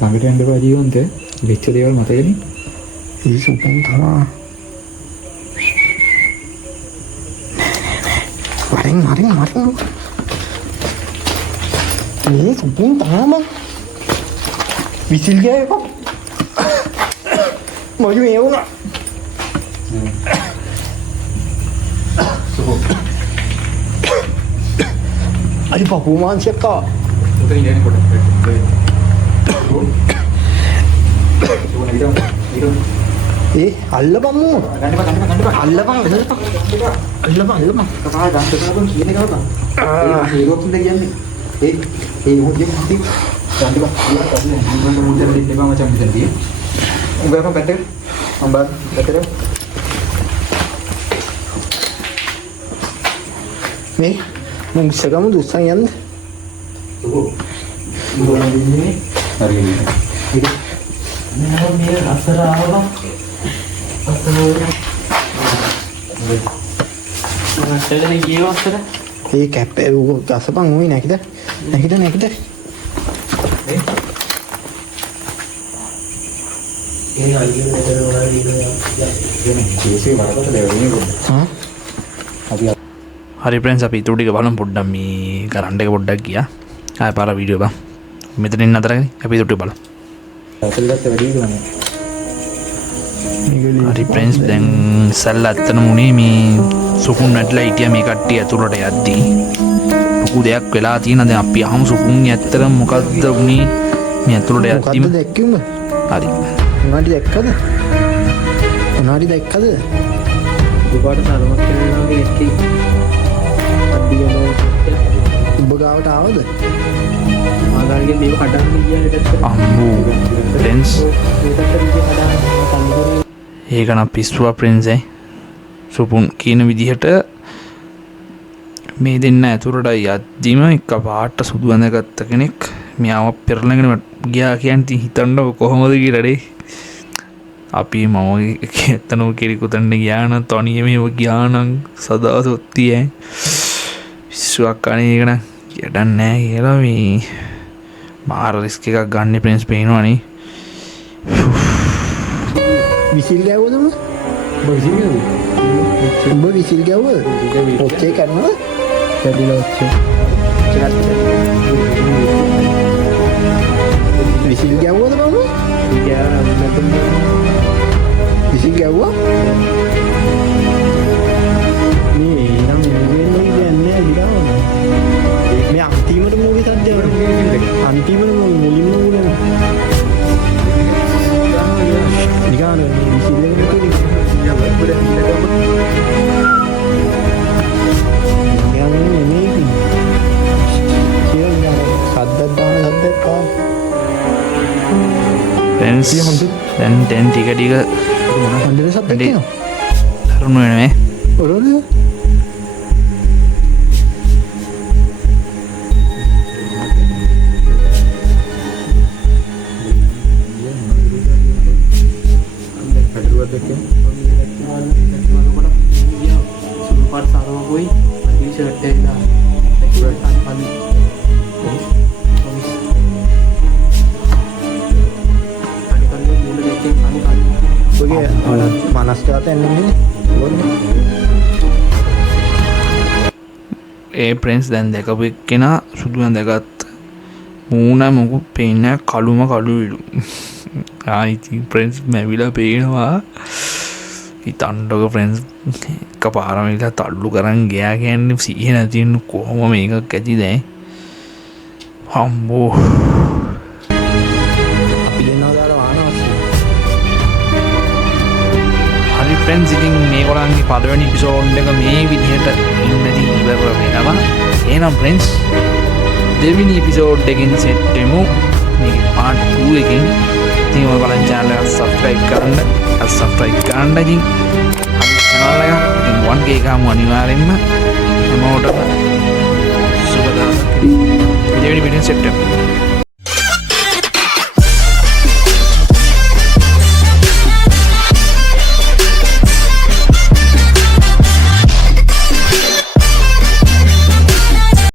ළඟට යන්න බා ජීවන්ත වෙච්ච දේවල් මතකනේ ඒ සුපුන් තමා වරින් මේ සුපුන් තමා බං විසිල් ගෑවා මගේ මේ වුණා අර පපු මාංශයක් ආවා උතන ඉන්නේ කොට ඒ අල්ලපන් මෝ අල්ලපන් කතා ගන්න කියන එක ගන්න. ඒ රෝක්ුන්ද කියන්නේ. ඒ මොකද කියන්නේ? ගන්න බා. මම මුන්දර දෙන්න බා මචං මෙතනදී. උඹ පැත්තට. මම බා පැත්තට. මේ මම ඉස්සගම දුස්සන් යන්න. ඔව්. මොනවද ඉන්නේ? හරියට. නෑ මේ අසර ආවා අසර ගියේ අසර ඒ කැප් ගසපන් උයි නැකිද ඒ අයියෝ නේද ජීසේ වරකට දෙවෙනි කොට. අපි හරි ප්‍රෙන්ස් අපි ඊටු ටික බලමු පොඩ්ඩක් මේ කරන්ට් එක පොඩ්ඩක් ගියා ආය පාර වීඩියෝ බං මෙතනින් නතරගෙන අපි ඊටු ටික බලමු අතලට වැඩි ගමන. හරි ප්‍රෙන්ස් දැන් සල්ල ඇත්තන මුණේ මේ සුකුන් නැట్లా හිටියා මේ කට්ටිය ඇතුළට යද්දී ලොකු දෙයක් වෙලා තියෙනවා දැන් අපි අහමු සුකුන් ඇත්තට මොකද්ද උනේ මේ ඇතුළට යද්දීම මොකද්ද දැක්කේ උඹ හරි මොනවද දැක්කද දුපාට තරමක් කරනවා එක්කේ අඩියම උඹ ගාවට ආවද ආගාරගේ මේක කඩන්න කියන්නේ දැක්කද අම්මෝ ප්‍රෙන්ස් මේකට විදිහ කඩන්න ඒක නම් පිස්සුවා ප්‍රෙන්ස් සුපුන් කියන විදිහට මේ දෙන්න ඇතුළට යද්දිම එක පාට සුදු ඇඳගත්ත කෙනෙක් මෙයාව පෙරලගෙන ගියා කියන්නේ හිතන්න කොහොමද කියලා අපි මම එතනෝ කෙනෙකුතන්න ගියා නම් තනියමව ගියා නම් සදා සොත්තිය පිස්සුවක් අනේ ඒක නම් යඩක් නැහැ කියලා මේ මාර රිස්ක් එකක් ගන්න ප්‍රෙන්ස් පේනවනේ විසිල් ගැව්වද උඹ විසිල් ගැව්වද ඔච්චේ කරනවද කැඩිලා ඔච්චේ විසිල් ගැව්වද බං විසිල් ගැව්වා මේ නම් මුවෙන්නේ කියන්නේ ඉරාවන මේ අන්තිමට මූවි තද්දේ අන්තිමට මුලින්ම මුලම නිකාන මේ විසිල් එක ප්‍රෙන්ස් දැන් ටික ටික හොඳට සද්දක් තියෙනවා තරුණ වෙනවේ ඔරොද පැටලුවක් දැක්කේ. සුපාට සාරමකුයි අඩි ෂර්ට් එක දාලා ඔගේ මනස්කාත එන්නේ ඒ ප්‍රෙන්ස් දැන් දැකපු එක්කෙනා සුදු ඇඳගත් මූණ මොකු පේන්නේ කළුම කළුවිලු ආයිති ප්‍රෙන්ස් මැවිලා පේනවා හිතන්නක ප්‍රෙන්ස් එක පාරම එක තල්ලු කරන් ගයා කියන්නේ සිහිය නැතිවෙන්න කොහොම මේකක් ඇතිද හම්බෝ අපි දෙන්නවා දාලා වානවස්සේ හරි ප්‍රෙන්ස් ඉතින් මේගොල්ලන්ගේ පළවෙනි එපිසෝඩ් එක මේ විදිහට ඉන්නදී ඉවර වෙනවා එහෙනම් ප්‍රෙන්ස් දෙවෙනි එපිසෝඩ් එකකින් සෙට් වෙමු මේක පාර්ට් 2 එකකින් ඉතින් ඔයගොල්ලන් channel එක subscribe කරන්න ඉතින් channel එක ඉතින් 1k ගාමු අනිවාර්යෙන්ම හැමෝටම සුබ දවසක් දෙවෙනි වීඩියෝ සෙට් වෙමු